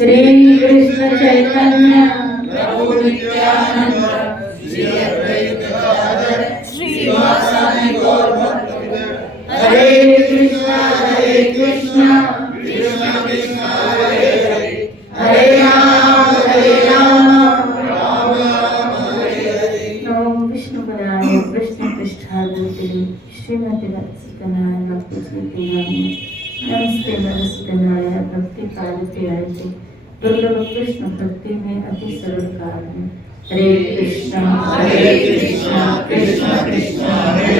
श्री कृष्ण चैतन्य प्रभु नित्यानंद श्री अद्वैत गदाधर श्रीवासादि गौर भक्तवृंद। हरे कृष्णा कृष्ण कृष्ण हरे हरे हरे राम राम राम हरे हरे। ओम विष्णु पदाय कृष्ण पृष्ठाभूतले श्रीमती भक्तिकनाय भक्ति श्रीराम नमस्ते नमस्तेनाय भक्ति कालते आयते दुर्लभ कृष्ण भक्ति में अति सरल कारण हरे कृष्ण कृष्ण कृष्ण हरे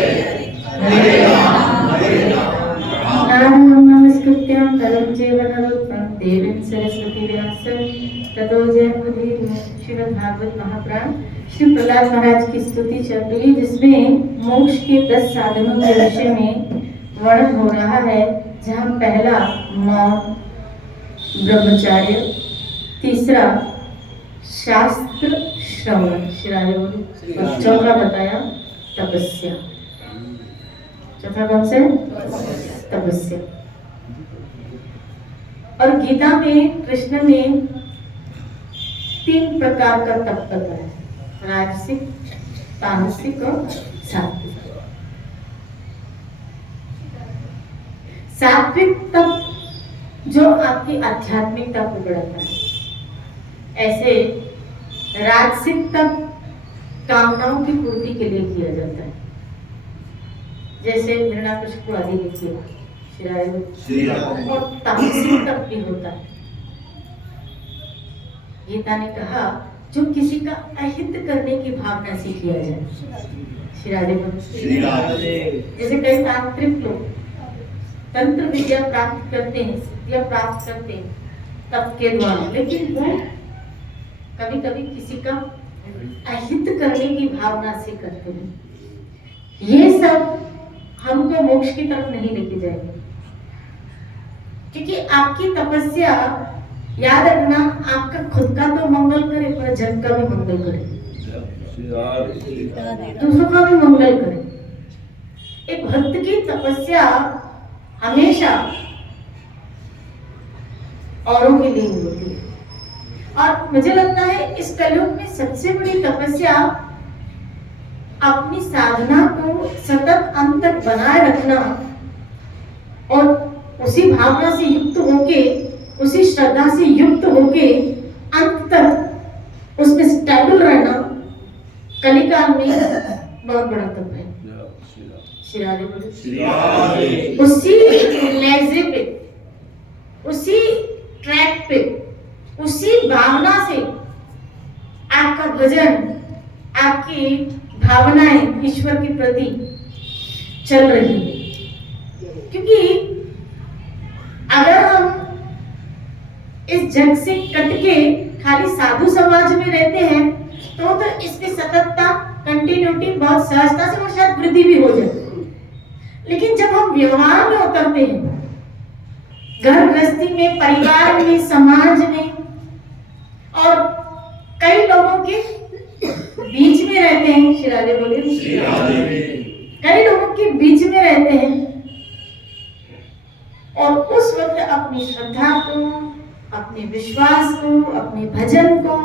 हरे नाम नमस्कृत्यां नरं चैव नरोत्तमं देवीं सरस्वती व्यासं ततो जयमुदीरये। श्रीमद् भागवत महापुराण श्री प्रहलाद महाराज की स्तुति चल रही है, जिसमें मोक्ष के 10 साधनों के विषय में वर्णन हो रहा है। जहाँ पहला मौन ब्रह्मचार्य, तीसरा शास्त्र श्रवण, और चौथा बताया तपस्या। चौथा कौन से? तपस्या। और गीता में कृष्ण ने 3 प्रकार का तप बताया, राजसिक, तामसिक और सात्विक। सात्विक तप जो आपकी आध्यात्मिकता को बढ़ाता है, ऐसे राजसिक तप कामनाओं की पूर्ति के लिए किया जाता है, जैसे हिरण्यकशिपु आदि ने किया। और तामसिक तप भी होता है। गीता ने कहा जो किसी का अहित करने की भावना से किया जाए। जैसे कई तांत्रिक लोग तंत्र विद्या प्राप्त करते हैं, सिद्धियां प्राप्त करते हैं तप के द्वारा, लेकिन वो कभी कभी किसी का अहित करने की भावना से करते हैं। ये सब हमको मोक्ष की तरफ नहीं लेके जाएंगे, क्योंकि आपकी तपस्या, याद रखना, आपका खुद का तो मंगल करे पर जग का भी मंगल करे, दूसरों का भी मंगल करे। एक भक्त की तपस्या हमेशा औरों के लिए होती है। और मुझे लगता है इस कलयुग में सबसे बड़ी तपस्या अपनी साधना को सतत अंत तक बनाए रखना और उसी भावना से युक्त होके, उसी श्रद्धा से युक्त होके अंत तक उसमें स्टेबल रहना कलिकाल में बहुत बड़ा तप है। उसी लहजे पे, उसी ट्रैक पे, उसी भावना से आपका भजन, आपकी भावनाएं ईश्वर के प्रति चल रही है। क्योंकि अगर हम इस जग से कट के खाली साधु समाज में रहते हैं तो इसकी सततता, कंटिन्यूटी बहुत सहजता से और शायद वृद्धि भी हो जाए। लेकिन जब हम व्यवहार में उतरते हैं, घर गृहस्थी में, परिवार में, समाज में, और कई लोगों के बीच में रहते हैं, शिराले बोले, कई लोगों के बीच में रहते हैं, और उस वक्त अपनी श्रद्धा को, अपने विश्वास को, अपने भजन को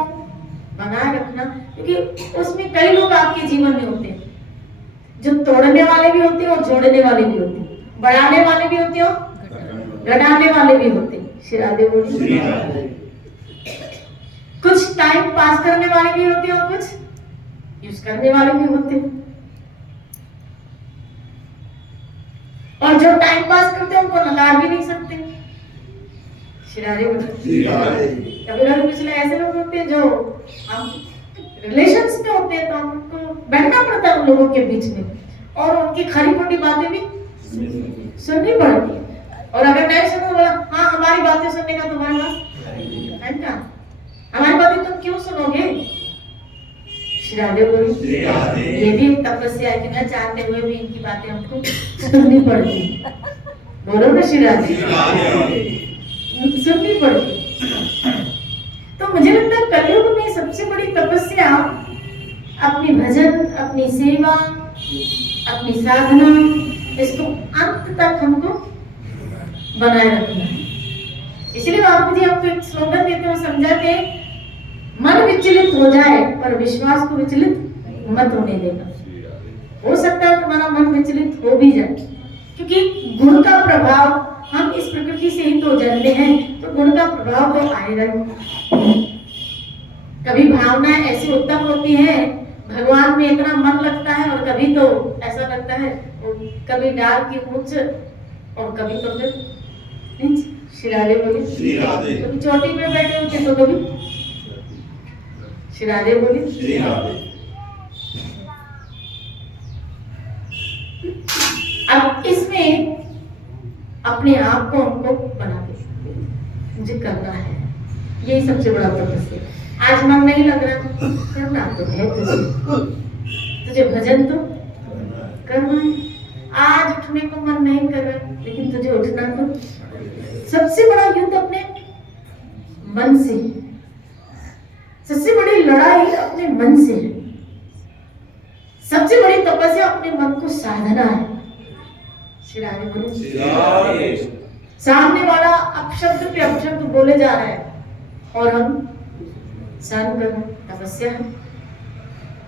बनाए रखना, क्योंकि उसमें कई लोग आपके जीवन में होते हैं जो तोड़ने वाले भी होते हैं और जोड़ने वाले भी होते हैं, बढ़ाने वाले भी होते हैं और घटाने वाले भी होते हैं। शिरादे बोली, कुछ टाइम पास करने वाले भी होते हैं और कुछ यूज करने वाले भी होते हैं। और जो टाइम पास करते हैं उनको नकार भी नहीं सकते। शिरादे बोली, कभी पिछले ऐसे लोग होते हैं जो हम रिलेशंस में होते हैं तो हमको बैठना पड़ता है उन लोगों के बीच में, और उनकी खरी खोटी बातें भी सुननी पड़ती है। और अगर नहीं सुनो, बोला हाँ हमारी बातें सुनने का तुम्हारे पास है क्या, हमारी बातें तुम क्यों सुनोगे। श्रीराधे बोली, ये भी एक तपस्या है कि न चाहते हुए भी इनकी बातें हमको सुननी पड़ती। बोलो ना श्रीराधे, सुननी पड़ती। तो मुझे लगता है कलयुग में सबसे बड़ी तपस्या अपनी भजन, अपनी सेवा, अपनी साधना, इसको अंत तक हमको बनाए रखना है। इसलिए बापू जी आपको एक स्लोगन देते हैं, हो जाए पर विश्वास को विचलित मत होने देना। हो सकता है तुम्हारा मन विचलित हो भी जाए, क्योंकि गुण का प्रभाव हम इस प्रकृति से ही तो जन्मे हैं, तो गुण का प्रभाव तो आएगा ही। कभी भावनाएं ऐसी उत्तम होती हैं, भगवान में इतना मन लगता है, और कभी तो ऐसा लगता है कभी डाल की ऊंच और कभी तो फिर नीच। श्री राधे बोले, श्री राधे। कभी चोटी पे बैठे होते तो कभी श्री राधे बोले, श्री राधे। अब इसमें अपने आप को हमको बना दे, मुझे करना है, यही सबसे बड़ा तपस्या। आज मन नहीं लग रहा, करना तो है तुझे भजन तो करना है। आज उठने को मन नहीं कर रहा, लेकिन तुझे उठना तो। सबसे बड़ा युद्ध अपने मन से, सबसे बड़ी लड़ाई अपने मन से है, सबसे बड़ी तपस्या अपने मन को साधना है। श्री राधे बोले, सामने वाला अपशब्द पे अपशब्द बोले जा रहा है और हम सहन कर रहे हैं, तपस्या है।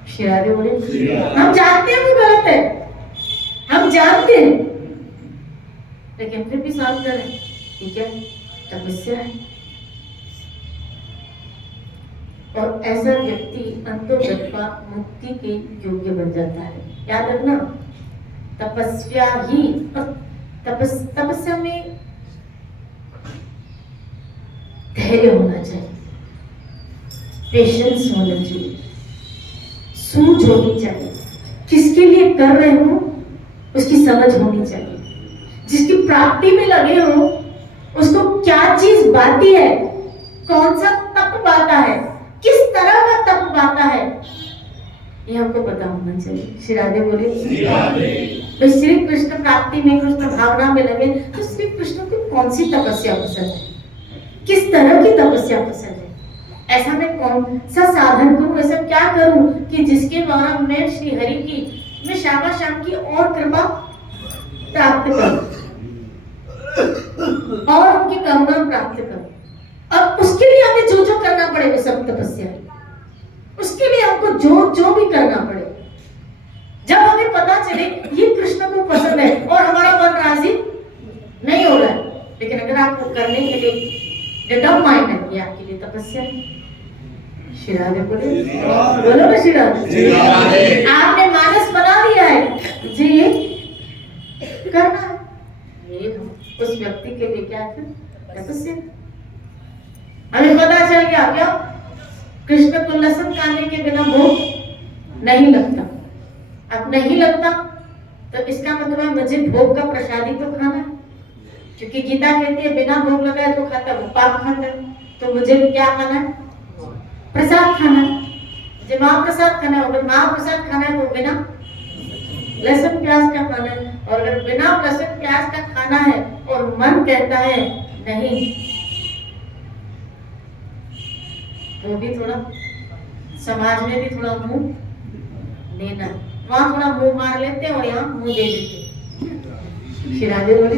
श्री राधे बोले, हम जानते हैं वो गलत है, हम जानते हैं, लेकिन फिर भी सहन कर रहे हैं, ठीक है, तपस्या है। और ऐसा व्यक्ति अंतोगत्वा मुक्ति के योग्य बन जाता है। याद रखना, तपस्या ही, तपस्या में धैर्य होना चाहिए, पेशेंस होना चाहिए, सूझ होनी चाहिए, किसके लिए कर रहे हो उसकी समझ होनी चाहिए, जिसकी प्राप्ति में लगे हो उसको क्या चीज बाती है, कौन सा तप बाता है, किस तरह का तप बाता है, ये हमको पता होना चाहिए। श्री राधे बोले, तो श्री कृष्ण प्राप्ति में, कृष्ण भावना में लगे, तो श्री कृष्ण को कौन सी तपस्या पसंद है, किस तरह की तपस्या पसंद है, ऐसा मैं कौन सा साधन करूं, ऐसा क्या करूं कि जिसके द्वारा मैं श्री हरि की, मैं श्यामा श्याम की और कृपा प्राप्त करूं और उनकी करुणा प्राप्त करूं। और उसके लिए हमें जो जो करना पड़े वो सब तपस्या है, उसके लिए हमको जो जो भी करना पड़े। जब हमें पता चले ये कृष्ण को पसंद है और हमारा मन राजी नहीं हो रहा है, लेकिन अगर आपको करने के लिए डिटरमाइंड है, ये आपके लिए तपस्या है। श्री राधे बोले, बोलो ना श्री राधे। आपने मानस बना लिया है जी, ये करना है, ये उस व्यक्ति के लिए क्या है, तपस्या। हमें पता चल गया क्या, कृष्ण को लहसुन खाने के बिना भोग नहीं लगता। अब नहीं लगता तो इसका मतलब है मुझे भोग का प्रसादी तो खाना है, क्योंकि गीता कहती है बिना भोग लगाए तो खाता वो पाप खाता है, तो मुझे क्या खाना है, प्रसाद खाना है, मुझे महाप्रसाद खाना है। अगर महाप्रसाद खाना है तो बिना लहसुन प्याज का खाना है, और अगर बिना लहसुन प्याज का खाना है और मन कहता है नहीं, तो भी थोड़ा समाज में भी थोड़ा मुंह देना, वहां थोड़ा मुंह मार लेते और यहाँ मुंह दे देते। श्री राधे बोले,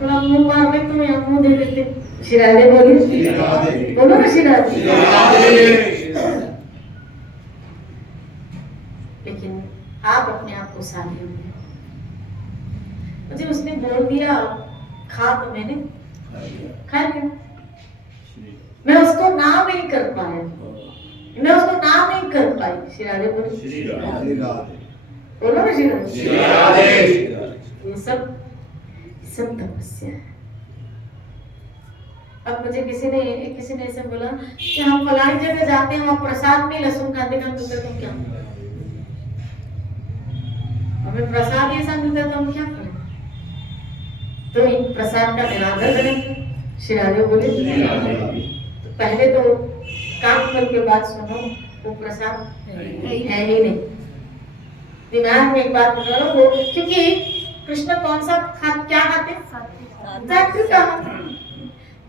थोड़ा मुंह मार लेते तो यहाँ मुंह दे देते। श्री राधे बोले, बोलो ना श्री राधे। लेकिन आप अपने आप को साधे होंगे, मुझे उसने बोल दिया खा, तो मैंने खा लिया, मैं उसको ना नहीं कर पाया, मैं उसको ना नहीं कर पाई। श्री राधे बोलो, बोलो ना श्री राधे। ये सब तपस्या है। अब मुझे किसी ने ऐसे बोला कि हम फलानी जगह जाते हैं, वहाँ प्रसाद में लहसुन खाते हैं, तो क्या हमें प्रसाद ऐसा मिलता है तो हम क्या करें, तो इन प्रसाद का निरादर करेंगे। श्री राधे बोले, तो पहले तो कान खोल के बात सुनो, वो प्रसाद है ही नहीं, दिमाग में एक बात बना लो, वो क्योंकि कृष्ण कौन सा क्या खाते हैं, सात्विक आहार।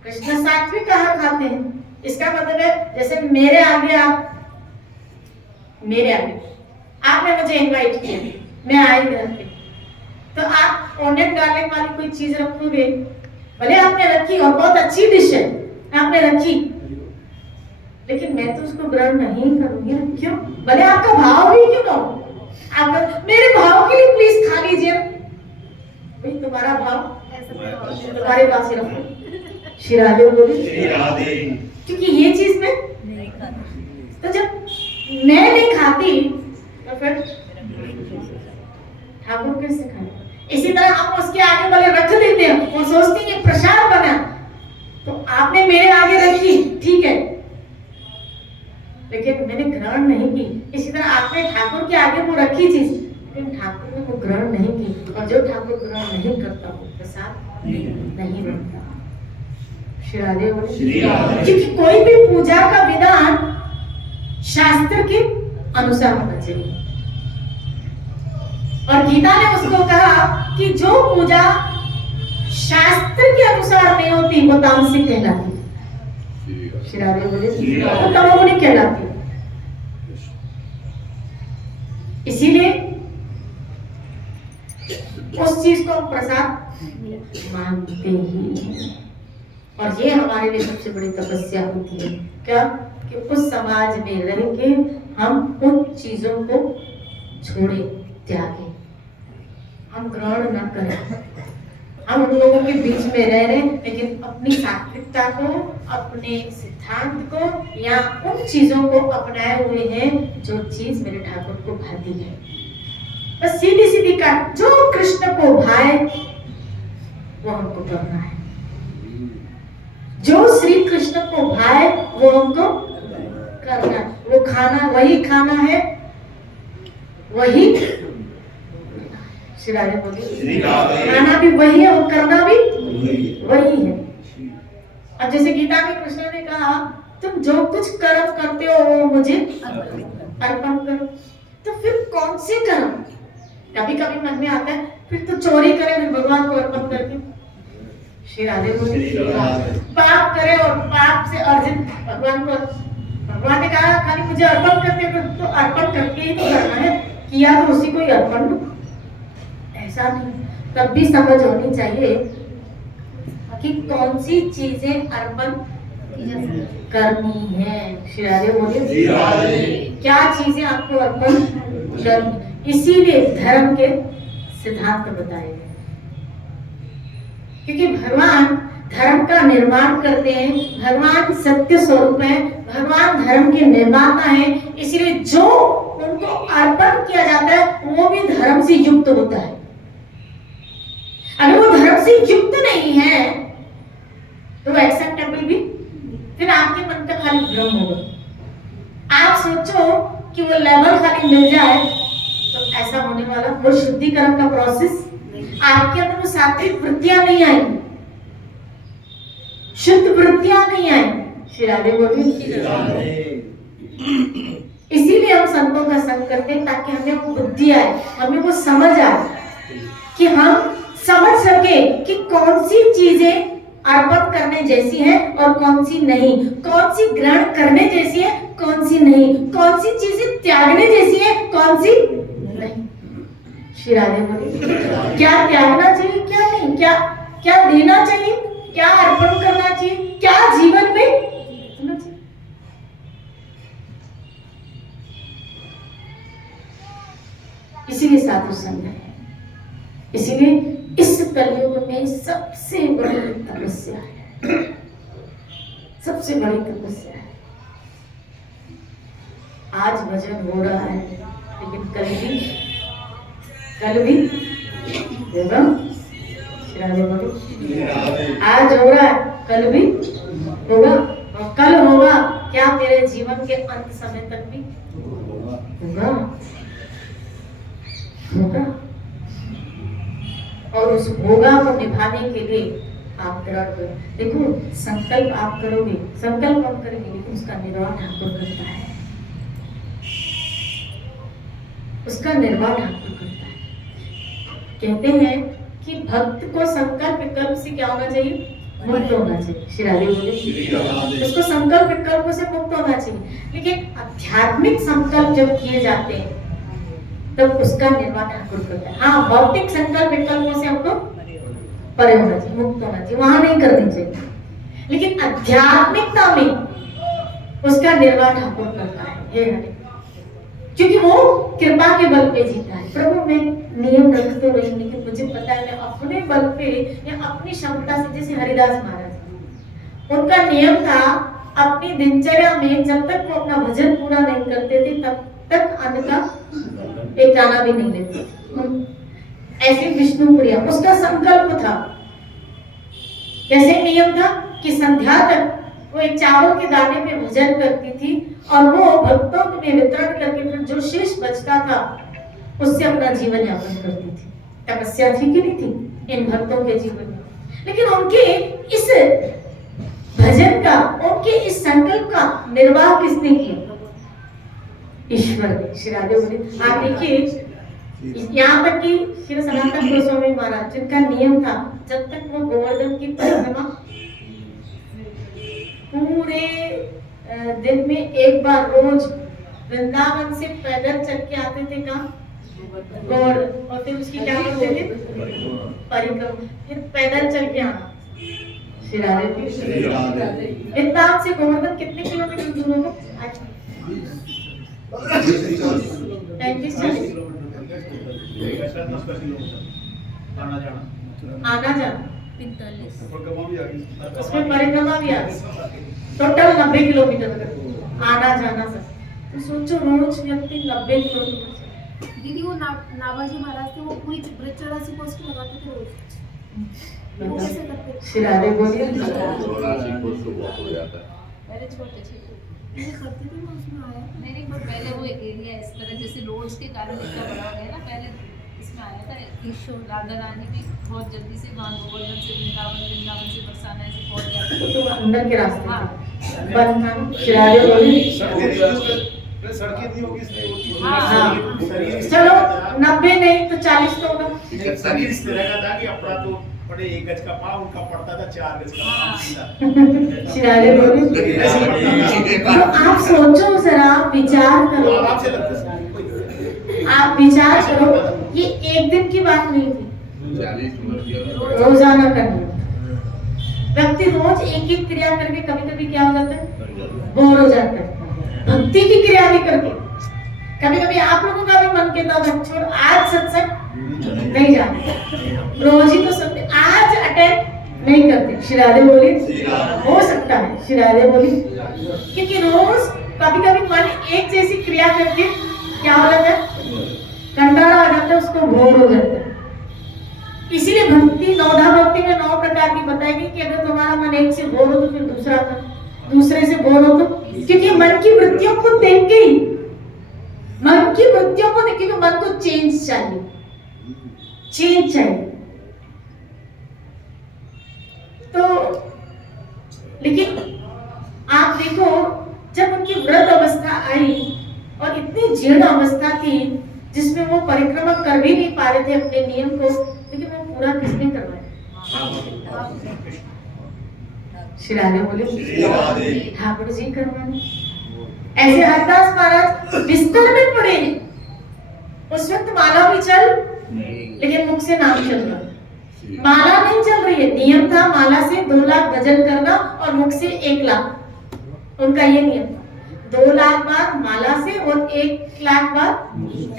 कृष्ण सात्विक आहार खाते हैं, इसका मतलब है जैसे मेरे आगे आपने मुझे इनवाइट किया, मैं आई घर पे, तो आप ऑनियन गार्लिक वाली कोई चीज रखोगे, भले आपने रखी और बहुत अच्छी डिश है आपने रखी, लेकिन मैं तो उसको ग्रहण नहीं करूंगी ना। क्यों? भले आपका भाव भी क्यों ना हो, आप मेरे भाव के लिए प्लीज खा लीजिए। भाई तुम्हारा भाव तुम्हारे पास ही रखो। श्री राधे बोले, श्री राधे। क्योंकि ये चीज मैं तो जब मैं नहीं खाती तो फिर ठाकुर कैसे खाएगा? इसी तरह हम उसके आगे वाले रख देते हैं और सोचते हैं प्रसाद बना, तो आपने मेरे आगे रखी, ठीक है, लेकिन मैंने ग्रहण नहीं की। इसी तरह आपने ठाकुर के आगे वो रखी चीज, लेकिन ठाकुर ने वो ग्रहण नहीं की, और जो ठाकुर ग्रहण नहीं करता वो प्रसाद नहीं बनता। श्री राधे बोले, श्री राधे। क्योंकि कोई भी पूजा का विधान शास्त्र के अनुसार होना चाहिए। और गीता ने उसको कहा कि जो पूजा शास्त्र के अनुसार नहीं होती वो तामसिक कहलाती है। श्री राधे बोले, वो तमोगुणी कहलाती है। इसीलिए उस चीज को हम प्रसाद मानते ही हैं। और ये हमारे लिए सबसे बड़ी तपस्या होती है, क्या? कि उस समाज में रह के हम उन चीजों को छोड़े, त्यागे, हम ग्रहण न करें। हम उन लोगों के बीच में रह रहे लेकिन अपनी सात्विकता को, अपने सिद्धांत को या उन चीजों को अपनाए हुए हैं जो चीज मेरे ठाकुर को भाती है। बस सीधी सीधी का जो कृष्ण को भाए वो हमको करना है, जो श्री कृष्ण को भाए वो हमको करना है। वो खाना वही खाना है, वही श्री राधे बोली, खाना भी वही है और करना भी वही है। अब जैसे गीता में कृष्ण ने कहा तुम जो कुछ कर्म करते हो वो मुझे अर्पण करो। तो फिर कौन से कर्म? कभी कभी मन में आता है फिर तो चोरी करे फिर भगवान को अर्पण करके। श्री राधे बोली, पाप करे और पाप से अर्जित भगवान को, भगवान ने कहा खाली मुझे अर्पण करते तो अर्पण करके ही तो करना है, किया तो उसी को ही अर्पण, ऐसा नहीं। तब भी समझ होनी चाहिए कि कौन सी चीजें अर्पण करनी है। श्री राधे बोलिए, क्या चीजें आपको अर्पण करनी। इसीलिए धर्म के सिद्धांत बताए गए, क्योंकि भगवान धर्म का निर्माण करते हैं, भगवान सत्य स्वरूप है, भगवान धर्म के निर्माता हैं। इसलिए जो उनको अर्पण किया जाता है वो भी धर्म से युक्त होता है। अगर वो धर्म से युक्त नहीं है तो एक्सेप्टेबल भी, फिर आपके मन का खाली भ्रम होगा। आप सोचो कि वो लेवल खाली मिल जाए तो ऐसा होने वाला, वो शुद्धिकरण का प्रोसेस, आपके अंदर वो सात्विक वृत्तियां नहीं आएंगी, शुद्ध वृत्तियां नहीं आएंगी। श्री राधे बोलिए। इसीलिए हम संतों का संग करते हैं ताकि हमें वो बुद्धि आए, हमें वो समझ आए, कि हम समझ सके कि कौन सी चीजें अर्पण करने जैसी है और कौन सी नहीं, कौन सी ग्रहण करने जैसी है, कौन सी नहीं, कौन सी चीजें त्यागने जैसी है, कौन सी नहीं। श्री राधे बोलिए, क्या त्यागना चाहिए, क्या नहीं, क्या क्या देना चाहिए, क्या अर्पण करना चाहिए, क्या जीवन में होना चाहिए। इसीलिए साधु संग है, इसीलिए इस कलयुग में सबसे बड़ी तपस्या है, सबसे बड़ी तपस्या है। आज भजन हो रहा है लेकिन कल भी होगा। आज हो रहा है कल भी होगा, और कल होगा क्या तेरे जीवन के अंत समय तक भी होगा, होगा। और उस होगा को निभाने के लिए आप दृढ़ करो। देखो संकल्प आप करोगे, संकल्प आप करेंगे, लेकिन उसका निर्वाह ठाकुर करता है, उसका निर्वाह ठाकुर करता है। कहते हैं कि भक्त को संकल्प विकल्प से क्या होना चाहिए, मुक्त होना चाहिए। श्री राधे बोले, उसको संकल्प विकल्प से मुक्त होना चाहिए। लेकिन आध्यात्मिक संकल्प जब किए जाते हैं तब उसका निर्वाह ठाकुर करता है। हाँ, भौतिक संकल्प विकल्पों से हमको परे होना चाहिए, मुक्त होना चाहिए, वहां नहीं करनी चाहिए। लेकिन आध्यात्मिकता में उसका उसका निर्वाह ठाकुर करता है। हे हरे, क्योंकि वो कृपा के बल पे जीता है। प्रभु मैं नियम रख तो रही, लेकिन मुझे पता है मैं अपने बल पे या अपनी क्षमता से, जैसे हरिदास महाराज, उनका नियम था अपनी दिनचर्या में जब तक वो अपना भजन पूरा नहीं करते थे तब तक अन्न का एक दाना भी नहीं लेते थे। ऐसे विष्णुप्रिया उसका संकल्प था। कैसे नियम था कि संध्या तक वो एक चावल के दाने पे भोजन करती थी और वो भक्तों में वितरण करके फिर जो शेष बचता था उससे अपना जीवन यापन करती थी। तपस्या थी कि नहीं थी इन भक्तों के जीवन में? लेकिन उनके इस भजन का, उनके इस संकल्प का निर्वाह किसने किया? ईश्वर ने। श्री राधे बोले। आप देखिए यहाँ तक कि श्री सनातन गोस्वामी महाराज जिनका नियम था जब तक वो गोवर्धन की परिक्रमा पूरे दिन में एक बार रोज वृंदावन से पैदल चल के आते थे कहाँ और फिर उसकी क्या करते थे परिक्रमा, फिर पैदल चल के आना। इतना से गोवर्धन कितने किलोमीटर दूर होगा? 35-40 आना जाना 45 उसमें परिक्रमा भी आ गई, टोटल 90 किलोमीटर आना जाना सर। तो सोचो रोज व्यक्ति 90 किलोमीटर। दीदी वो नाभाजी महाराज थे, वो पूरी ब्रज 84 कोस की लगाते थे रोज। वो कैसे करते थे? श्री राधे बोलिए। पहले छोटे ये करते थे ना, उसमें आया नहीं पर पहले वो एरिया इस तरह जैसे रोड्स के कारण इतना बड़ा हो गया ना, पहले इसमें आया था ईश्वर राधा रानी भी बहुत जल्दी से वहाँ गोवर्धन से वृंदावन से बरसाना ऐसे पहुँच जाते तो अंदर के रास्ते हाँ। बंद था। श्री राधे बोलिए। सड़कें नहीं होगी इसलिए वो हाँ। शरीर चलो 90 नहीं तो 40 तो होगा। शरीर इस तरह का था कि अपना तो बड़े 1 गज का पाँव, उनका पड़ता था 4 गज का पाँव। श्री राधे बोलिए। तो आप सोचो जरा, विचार करो, आपसे लगता है आप विचार करो, ये एक दिन की बात नहीं थी, रोजाना करनी। व्यक्ति रोज एक एक क्रिया करके कभी कभी क्या हो जाता है, बोर हो जाता है। भक्ति की क्रिया भी करके कभी कभी आप लोगों का भी मन कहता होगा छोड़ आज सत्संग नहीं जाते, रोज ही तो सुनते, आज अटेंड नहीं करते। श्री राधे बोली। हो सकता है श्री राधे बोली, क्योंकि रोज कभी कभी मन एक जैसी क्रिया करके क्या हो जाता है, कंटाला आ जाता है, उसको बोर हो जाता है। इसीलिए भक्ति नौधा भक्ति में 9 प्रकार की बताएगी कि अगर तुम्हारा मन एक से बोर हो तो फिर दूसरा मन, दूसरे से बोर हो तो, क्योंकि मन की वृत्तियों को देख के ही, मन की वृत्तियों को देख के मन को चेंज चाहिए, चेंज चाहिए। तो लेकिन आप देखो जब उनकी वृद्ध अवस्था आई और इतनी जीर्ण अवस्था थी जिसमें वो परिक्रमा कर भी नहीं पा रहे थे अपने नियम को, लेकिन वो पूरा किसने करवाया? श्री राधे बोले। ठाकुर जी करवाने। ऐसे हरदास महाराज बिस्तर में पड़े हैं, उस वक्त माला भी चल लेकिन मुख से नाम चल रहा, माला नहीं चल रही है। नियम था माला से 2 लाख भजन करना और मुख से 1 लाख, उनका ये नियम था। 2 लाख बार माला से और 1 लाख बार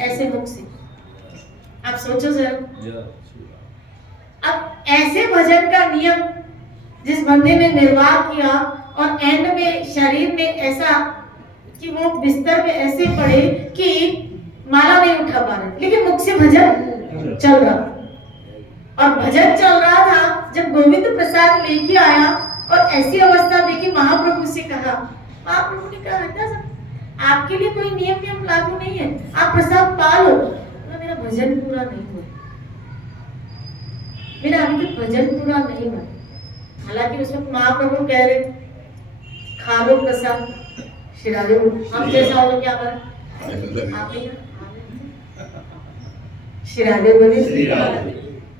ऐसे मुख से। आप सोचो जरा, अब ऐसे भजन का नियम जिस बंदे ने निर्वाह किया और एंड में शरीर में ऐसा कि वो बिस्तर में ऐसे पड़े कि माला नहीं उठा पा रहे, लेकिन मुख से भजन चल रहा। और भजन चल रहा था जब गोविंद प्रसाद लेके आया और ऐसी अवस्था देखी, महाप्रभु से कहा, महाप्रभु ने कहा हरदास आपके लिए कोई नियम लागू नहीं है, आप प्रसाद पा लो। मेरा भजन पूरा नहीं हुआ, मेरा अभी तक भजन पूरा नहीं हुआ। हालांकि उस वक्त महाप्रभु कह रहे खा लो प्रसाद। श्री राधे हम जैसा हो तो क्या करें? श्री राधे बोले।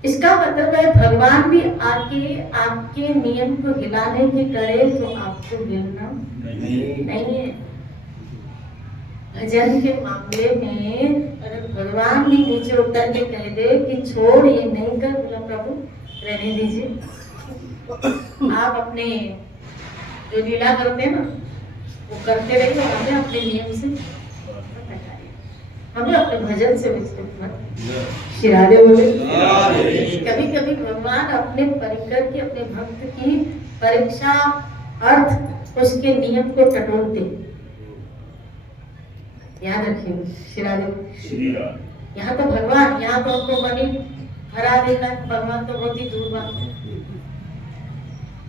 इसका मतलब है भगवान भी आके आपके नियम को हिलाने की करे तो आपको हिलना नहीं है। भजन के मामले में अगर भगवान भी नीचे उतर के कह दे कि छोड़ ये नहीं कर, बोला प्रभु रहने दीजिए, आप अपने जो लीला करते हैं ना वो करते रहिए, हमें अपने नियम से हटाइए, हमें अपने भजन से विचलित मत। श्री राधे बोले। कभी कभी भगवान अपने परिकर की, अपने भक्त की परीक्षा अर्थ उसके नियम को टटोलते, याद रखिए। श्री राधे। यहाँ तो भगवान, यहाँ तो हमको मनी हरा देता है, भगवान तो बहुत ही दूर बात है।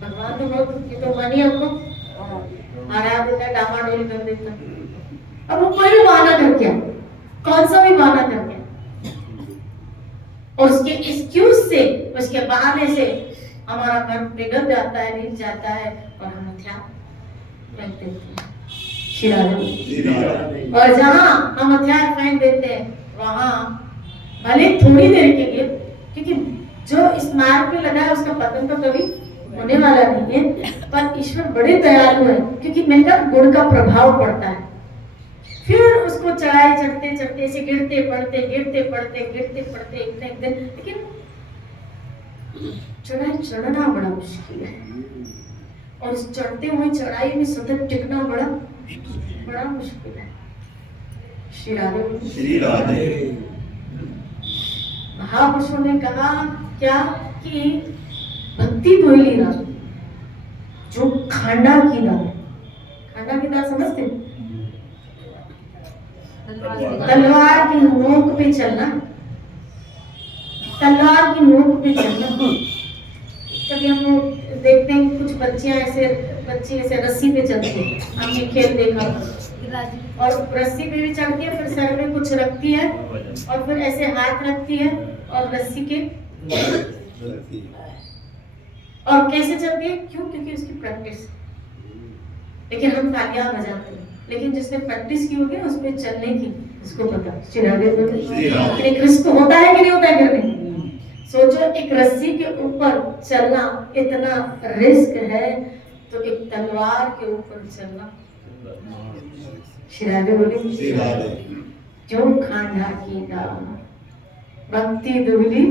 भगवान तो बहुत, ये तो मनी हमको हरा देता है, डामाडोल कर देता है। अब वो कोई भी बहाना कर क्या, कौन सा भी बहाना कर क्या, और उसके एक्सक्यूज से, उसके बहाने से हमारा मन बिगड़ जाता है, नीच जाता है, और हम हथियार फेंक देते हैं। श्री राधे। और जहाँ हम हथियार फेंक देते हैं वहाँ भले थोड़ी देर के लिए, क्योंकि जो इस मार्ग पे लगा है उसका पतन तो कभी होने वाला नहीं है, पर ईश्वर बड़े दयालु है, क्योंकि मेरे गुण का प्रभाव पड़ता है। फिर उसको चढ़ाई चढ़ते चढ़ते ऐसे गिरते पड़ते एक दिन, लेकिन चढ़ाई चढ़ना बड़ा मुश्किल है, और उस चढ़ते हुए चढ़ाई में सतत टिकना बड़ा मुश्किल है। श्री राधे। महापुरुषों ने कहा क्या कि भक्ति दोहली राग, जो खांडा की दाल समझते हैं? तलवार की नोक पे चलना, तलवार की नोक पे चलना। कभी हम लोग देखते हैं कुछ बच्चे ऐसे रस्सी पे चलती है, हमने खेल देखा, और रस्सी पे भी चढ़ती है, फिर सर में कुछ रखती है, और फिर ऐसे हाथ रखती है और रस्सी के, और कैसे चलती है? क्यों? क्योंकि उसकी प्रैक्टिस। लेकिन हम तालियां बजाते हैं, लेकिन जिसने प्रैक्टिस की होगी उस पे चलने की, उसको पता। एक रिस्क होता है कि नहीं होता है घर में? सोचो, एक रस्सी के ऊपर चलना इतना रिस्क है, तो एक तलवार के ऊपर चलना। श्री राधे बोले। जो खांडा की दाल, भक्ति दुबली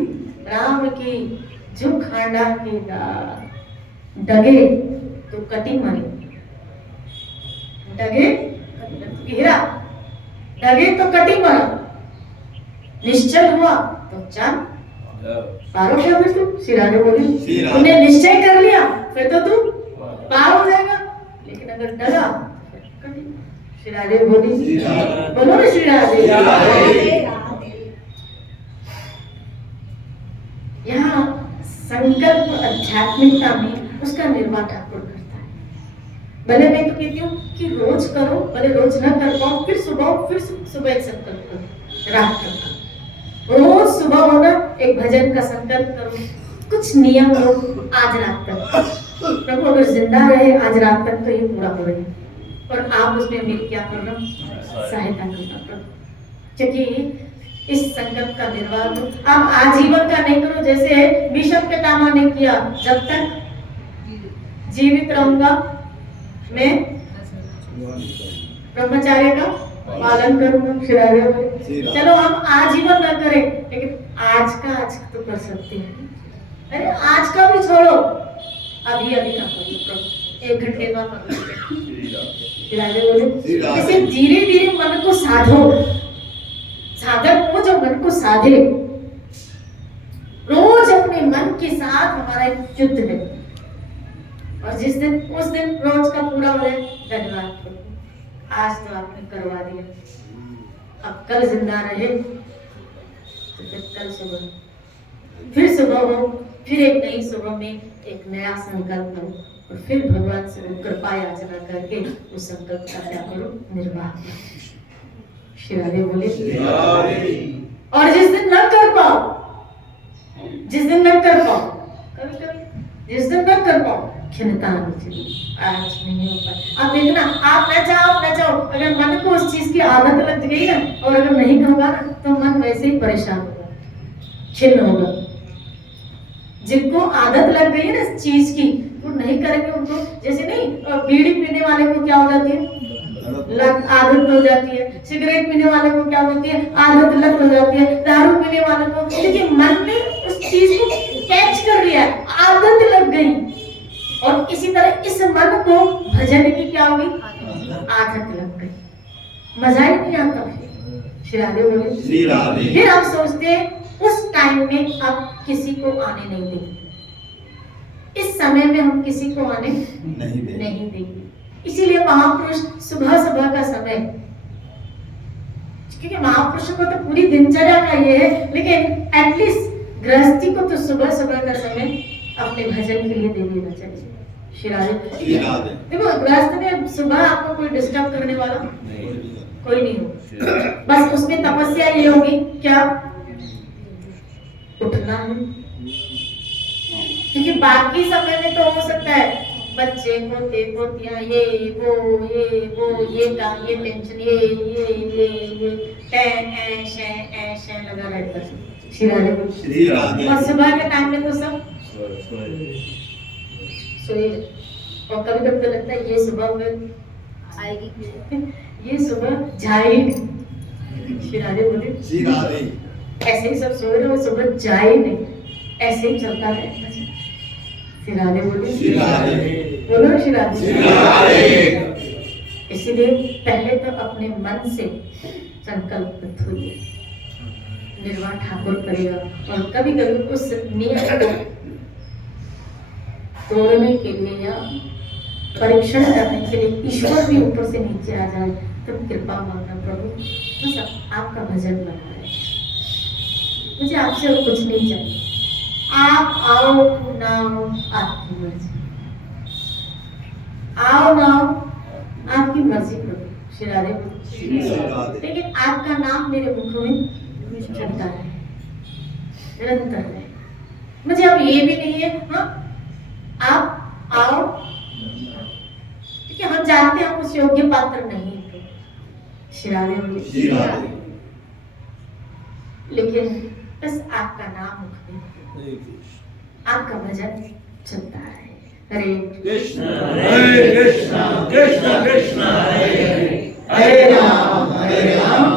राम की, जो खांडा की दाल, डगे तो कटी मरी, डगे गिरा, डगे तो कटी मरा, निश्चल हुआ तो चाल पारो क्या? फिर तुम श्री राधे बोली, तुमने निश्चय कर लिया फिर तो तुम पार हो जाएगा, लेकिन अगर डरा कटी। श्री राधे बोली, बोलो ना श्री राधे। यहाँ संकल्प आध्यात्मिकता में उसका निर्वाह ठाकुर करता है। भले मैं तो कहती हूँ कि रोज करो, भले रोज न कर पाओ, फिर सुबह एक संकल्प करो, रात तक रोज सुबह होना एक भजन का संकल्प करो, कुछ नियम लो, आज रात तक प्रभु अगर जिंदा रहे आज रात तक तो ये पूरा हो रही, और आप उसमें मेरी क्या करना, सहायता करना, क्योंकि इस संकल्प का निर्वाह करो। आप आजीवन का नहीं करो, जैसे भीष्म पितामह ने किया, जब तक जीवित रहूंगा मैं ब्रह्मचार्य का पालन करूंगा। चलो हम आजीवन न करें, लेकिन आज तो कर सकते हैं। अरे आज का भी छोड़ो, अभी का करो प्रभु, 1 घंटे का करो। इसे धीरे धीरे मन को साधो, साधक को जो मन को साधे, रोज अपने मन के साथ हमारा एक युद्ध है, और जिस दिन उस दिन रोज का पूरा हो जाए, धन्यवाद प्रभु, आज तो आपने करवा दिया, अब कल जिंदा रहे तो फिर कल सुबह, फिर सुबह हो, फिर एक नई सुबह में एक नया संकल्प हो, और फिर भगवान से कृपा याचना करके उस संकल्प का क्या करो, निर्वाह करो। श्री राधे बोले। और जिस दिन न कर पाओ, कभी जिस दिन न कर पाओ, खिन्नता आज नहीं हो पाया। आप देखना, आप न जाओ, अगर मन को उस चीज की आदत लग गई ना, और अगर नहीं होगा ना, तो मन वैसे ही परेशान होगा, खिन्न होगा। जिनको आदत लग गई है ना इस चीज की, वो नहीं करेंगे, उनको जैसे नहीं, बीड़ी पीने वाले को क्या हो जाती है, लत आदत हो जाती है, सिगरेट पीने वाले को क्या होती है, आदत लत हो जाती है, दारू पीने वाले को, क्योंकि मन ने उस चीज को कैच कर लिया, आदत लग गई। और इसी तरह इस मन को भजन की क्या होगी, आदत लग गई, मजा ही नहीं आता। फिर श्री राधे बोले श्री राधे। फिर हम सोचते हैं उस टाइम में अब किसी को आने नहीं देंगे, इस समय में हम किसी को आने नहीं देंगे। इसीलिए महापुरुष सुबह सुबह का समय, क्योंकि महापुरुषों को तो पूरी दिनचर्या का ये है, लेकिन एटलीस्ट गृहस्थी को तो सुबह सुबह का समय अपने भजन के लिए दे देना चाहिए। श्री राधे। देखो गृहस्थ में सुबह आपको कोई डिस्टर्ब करने वाला कोई नहीं हो, बस उसमें तपस्या ये होगी क्या, उठना है। क्योंकि बाकी समय में तो हो सकता है बच्चे पोते पोतियां ये काम ये टेंशन ये ऐश लगा रहता है। श्री राधे। और सुबह के टाइम में तो सब सोए, और कभी कभी तो लगता है ये सुबह में आएगी, ये सुबह जाएगी। श्री राधे बोले श्री राधे। ऐसे ही सब सो रहे हो, सुबह जाए नहीं, ऐसे ही चलता रहता है। श्री राधे बोले श्री राधे। बोलो श्री राधे। श्री राधे। इसीलिए पहले तो अपने मन से संकल्प होइए, निर्वाह ठाकुर करेगा। और कभी कभी उस नियम को तोड़ने के लिए या परीक्षण करने के लिए ईश्वर भी ऊपर से नीचे आ जाए, तो कृपा मांगना, प्रभु बस आपका भजन बना रहे, मुझे आपसे और कुछ नहीं चाहिए, आप आओ ना आओ आपकी मर्जी, आओ ना आओ आपकी मर्जी प्रभु। श्री राधे। लेकिन आपका नाम मेरे मुख में चलता है, निरंतर है। मुझे अब ये भी नहीं है हाँ आप आओ, क्योंकि हम जानते हैं हम उस योग्य पात्र नहीं थे। श्री राधे। लेकिन बस आपका नाम मुख में, आपका भजन चलता है। हरे कृष्ण कृष्ण कृष्ण कृष्ण हरे हरे, हरे राम